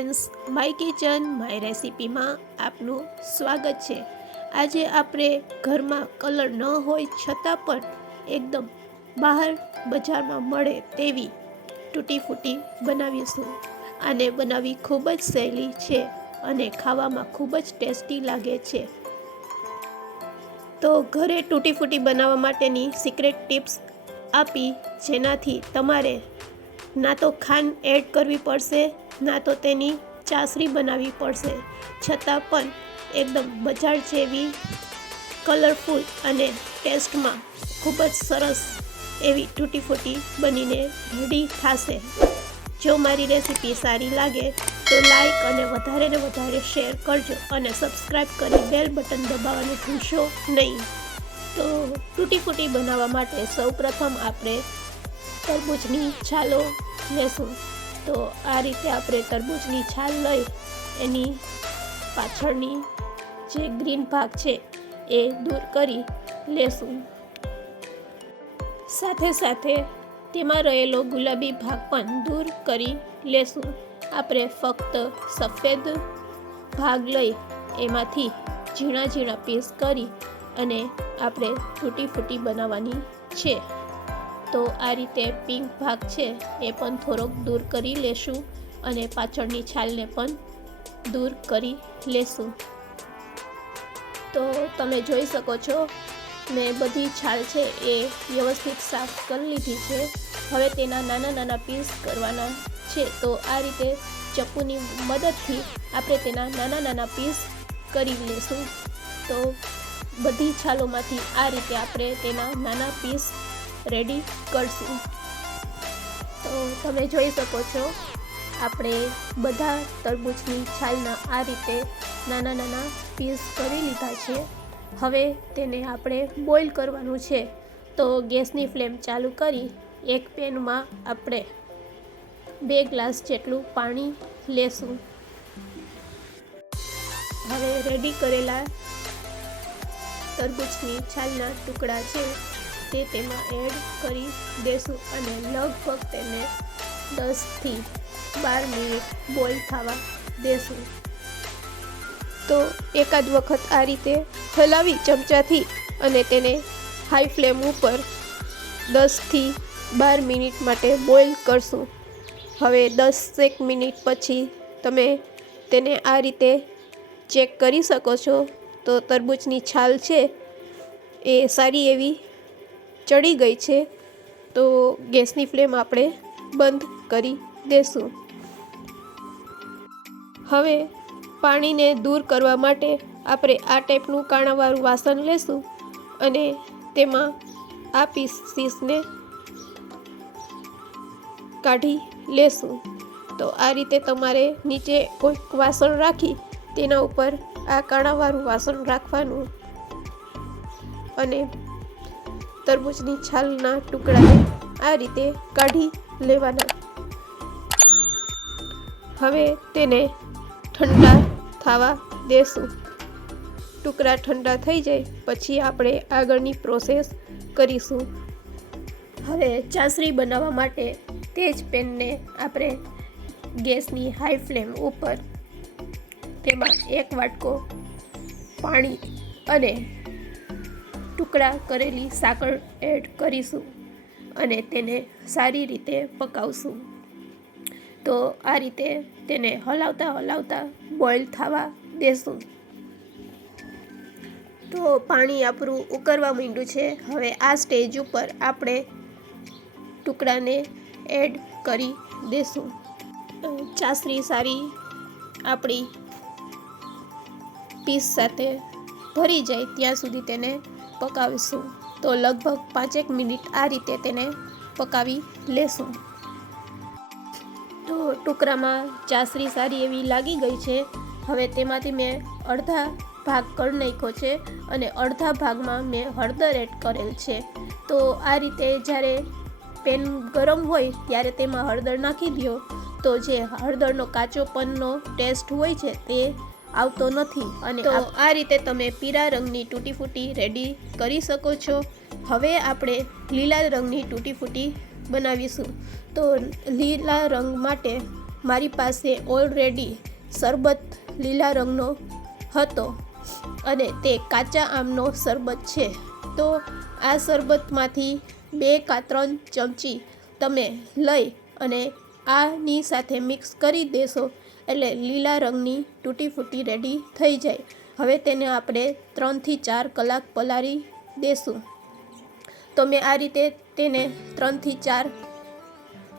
Friends, my kitchen my રેસિપીમાં આપનું સ્વાગત છે। આજે આપણે ઘરમાં કલર ન હોય છતાં પણ એકદમ બહાર બજારમાં મળે તેવી તૂટી ફૂટી બનાવીશું। આને બનાવવી ખૂબ જ સહેલી છે અને ખાવામાં ખૂબ જ ટેસ્ટી લાગે છે। તો ઘરે તૂટી ફૂટી બનાવવા માટેની સિક્રેટ ટિપ્સ આપી, જેનાથી તમારે ના તો ખાંડ એડ કરવી પડશે, ના તો તેની ચાસણી બનાવવી પડશે, છતાં પણ એકદમ બજાર જેવી કલરફુલ અને ટેસ્ટમાં ખૂબ જ સરસ એવી તૂટી ફૂટી બનીને રેડી થશે। જો મારી રેસીપી સારી લાગે તો લાઈક અને વધારે ને વધારે શેર કરજો અને સબસ્ક્રાઈબ કરી બેલ બટન દબાવવાનું ભૂલશો નહીં। તો તૂટી ફૂટી બનાવવા માટે સૌપ્રથમ આપણે તરબૂચની છાલો લેશું। તો આ રીતે આપણે તરબૂચની છાલ લઈ એની પાછળની જે ગ્રીન ભાગ છે એ દૂર કરી લેશું। સાથે સાથે તેમાં રહેલો ગુલાબી ભાગ પણ દૂર કરી લેશું। આપણે ફક્ત સફેદ ભાગ લઈ એમાંથી ઝીણા ઝીણા પીસ કરી અને આપણે તૂટી ફૂટી બનાવવાની છે। તો આ રીતે પિંક ભાગ છે એ પણ થોડોક દૂર કરી લેશું અને પાછળની છાલને પણ દૂર કરી લેશું। તો તમે જોઈ શકો છો, મેં બધી છાલ છે એ વ્યવસ્થિત સાફ કરી લીધી છે। હવે તેના નાના નાના પીસ કરવાના છે। તો આ રીતે ચપ્પુની મદદથી આપણે તેના નાના નાના પીસ કરી લેશું। તો બધી છાલોમાંથી આ રીતે આપણે તેના નાના પીસ રેડી કરશું। તો તમે જોઈ શકો છો, આપણે બધા તરબૂચની છાલના આ રીતે નાના નાના પીસ કરી લીધા છે। હવે તેને આપણે બોઇલ કરવાનું છે। તો ગેસની ફ્લેમ ચાલુ કરી એક પેનમાં આપણે 2 ગ્લાસ જેટલું પાણી લેશું। હવે રેડી કરેલા તરબૂચની છાલના ટુકડા છે તે તેમાં એડ કરી દેશું અને લગભગ તેને 10 થી 12 મિનિટ બોઇલ થવા દેશું। તો એકાદ વખત આ રીતે હલાવી ચમચાથી અને તેને હાઈ ફ્લેમ ઉપર 10 થી 12 મિનિટ માટે બોઇલ કરશું। હવે 10 મિનિટ પછી તમે તેને આ રીતે ચેક કરી શકો છો। તો તરબૂચની છાલ છે એ સારી એવી ચડી ગઈ છે। તો ગેસની ફ્લેમ આપણે બંધ કરી દેશું। હવે પાણીને દૂર કરવા માટે આપણે આ ટાઈપનું કાણાવાળું વાસણ લેશું અને તેમાં આ પીસીસને કાઢી લેશું। તો આ રીતે તમારે નીચે કોઈક વાસણ રાખી તેના ઉપર આ કાણાવાળું વાસણ રાખવાનું અને તરબૂચની છાલના ટુકડાને આ રીતે કાઢી લેવાના। હવે તેને ઠંડા થવા દેશું। ટુકડા ઠંડા થઈ જાય પછી આપણે આગળની પ્રોસેસ કરીશું। હવે ચાસણી બનાવવા માટે તે જ પેનને આપણે ગેસની હાઈ ફ્લેમ ઉપર તેમાં 1 વાટકો પાણી અને ટુકડા કરેલી સાકર એડ કરીશું અને તેને સારી રીતે પકાવશું। તો આ રીતે તેને હલાવતા હલાવતા બોઇલ થવા દેશું। તો પાણી આપણું ઉકળવા માંડ્યું છે। હવે આ સ્ટેજ ઉપર આપણે ટુકડાને એડ કરી દેશું। ચાસણી સારી આપણી પીસ સાથે ભરી જાય ત્યાં સુધી તેને પકાવીશું। તો લગભગ 5 મિનિટ આ રીતે તેને પકાવી લેશું। તો ટુકડામાં ચાસણી સારી એવી લાગી ગઈ છે। હવે તેમાંથી મેં અડધા ભાગ કરી નાખ્યો છે અને અડધા ભાગમાં મેં હળદર એડ કરેલ છે। તો આ રીતે જ્યારે પેન ગરમ હોય ત્યારે તેમાં હળદર નાખી દો તો જે હળદરનો કાચોપનનો ટેસ્ટ હોય છે તે આવતો નથી અને તો આ રીતે તમે પીળા રંગની તૂટી ફૂટી રેડી કરી શકો છો। હવે આપણે લીલા રંગની તૂટી ફૂટી બનાવીશું। તો લીલા રંગ માટે મારી પાસે ઓલરેડી શરબત લીલા રંગનો હતો અને તે કાચા આમનો શરબત છે. તો આ શરબતમાંથી 2 કે 3 ચમચી તમે લઈ અને આની સાથે મિક્સ કરી દેશો એટલે લીલા રંગની તૂટી ફૂટી રેડી થઈ જાય. હવે તેને આપણે 3 થી 4 કલાક પલાળી દેશું. તો મેં આ રીતે તેને 3 થી 4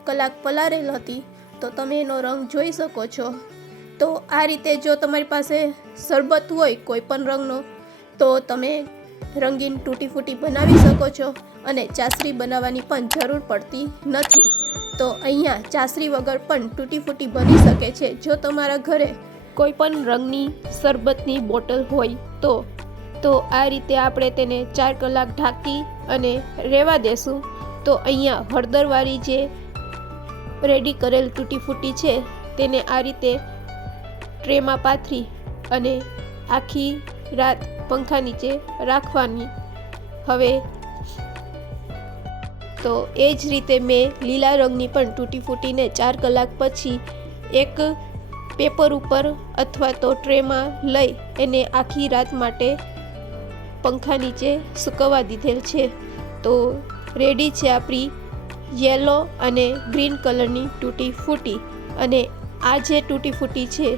કલાક પલાળેલ હતી, તો તમે એનો રંગ જોઈ શકો છો. તો આ રીતે જો તમારી પાસે શરબત હોય કોઈ પણ રંગનો તો તમે રંગીન તૂટી ફૂટી બનાવી શકો છો અને ચાસણી બનાવવાની પણ જરૂર પડતી નથી. તો અહીંયા ચાસણી વગર પણ તૂટી ફૂટી બની શકે છે. જો તમારા ઘરે કોઈ પણ રંગની શરબતની બોટલ હોય તો આ રીતે આપણે તેને 4 કલાક ઢાંકી અને રહેવા દેશું. તો અહીંયા હળદરવાળી જે રેડી કરેલ તૂટી ફૂટી છે તેને આ રીતે ટ્રેમાં પાથરી અને આખી રાત પંખા નીચે રાખવાની. હવે તો એ જ રીતે મેં લીલા રંગની પણ તૂટી ફૂટીને 4 કલાક પછી એક પેપર ઉપર અથવા તો ટ્રેમાં લઈ એને આખી રાત માટે પંખા નીચે સૂકવવા દીધેલ છે. તો રેડી છે આપણી યેલો અને ગ્રીન કલરની તૂટી ફૂટી. અને આ જે તૂટી ફૂટી છે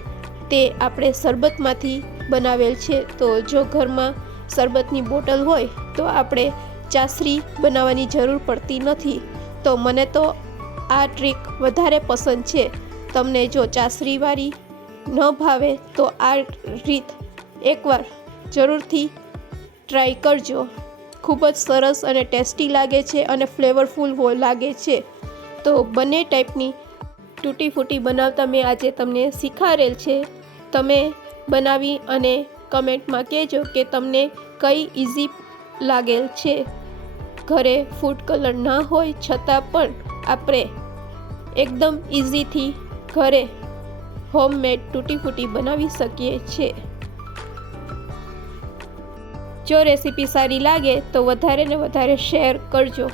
તે આપણે શરબતમાંથી બનાવેલ છે. તો જો ઘરમાં શરબતની બોટલ હોય તો આપણે ચાસણી બનાવવાની જરૂર પડતી નથી. તો મને તો આ ટ્રીક વધારે પસંદ છે. તમને જો ચાસણીવાળી ન ભાવે તો આ રીત એકવાર જરૂરથી ટ્રાય કરજો. ખૂબ જ સરસ અને ટેસ્ટી લાગે છે અને ફ્લેવરફુલ લાગે છે. તો બંને ટાઈપની તૂટી ફૂટી બનાવતા મેં આજે તમને શીખવાડેલ છે. તમે બનાવી અને કમેન્ટમાં કહેજો કે તમને કઈ ઇઝી લાગેલ છે. ઘરે ફૂડ કલર ના હોય છતાં પણ આપણે એકદમ ઇઝીથી ઘરે હોમમેડ તૂટી ફૂટી બનાવી શકીએ છીએ. જો રેસીપી સારી લાગે તો વધારે ને વધારે શેર કરજો.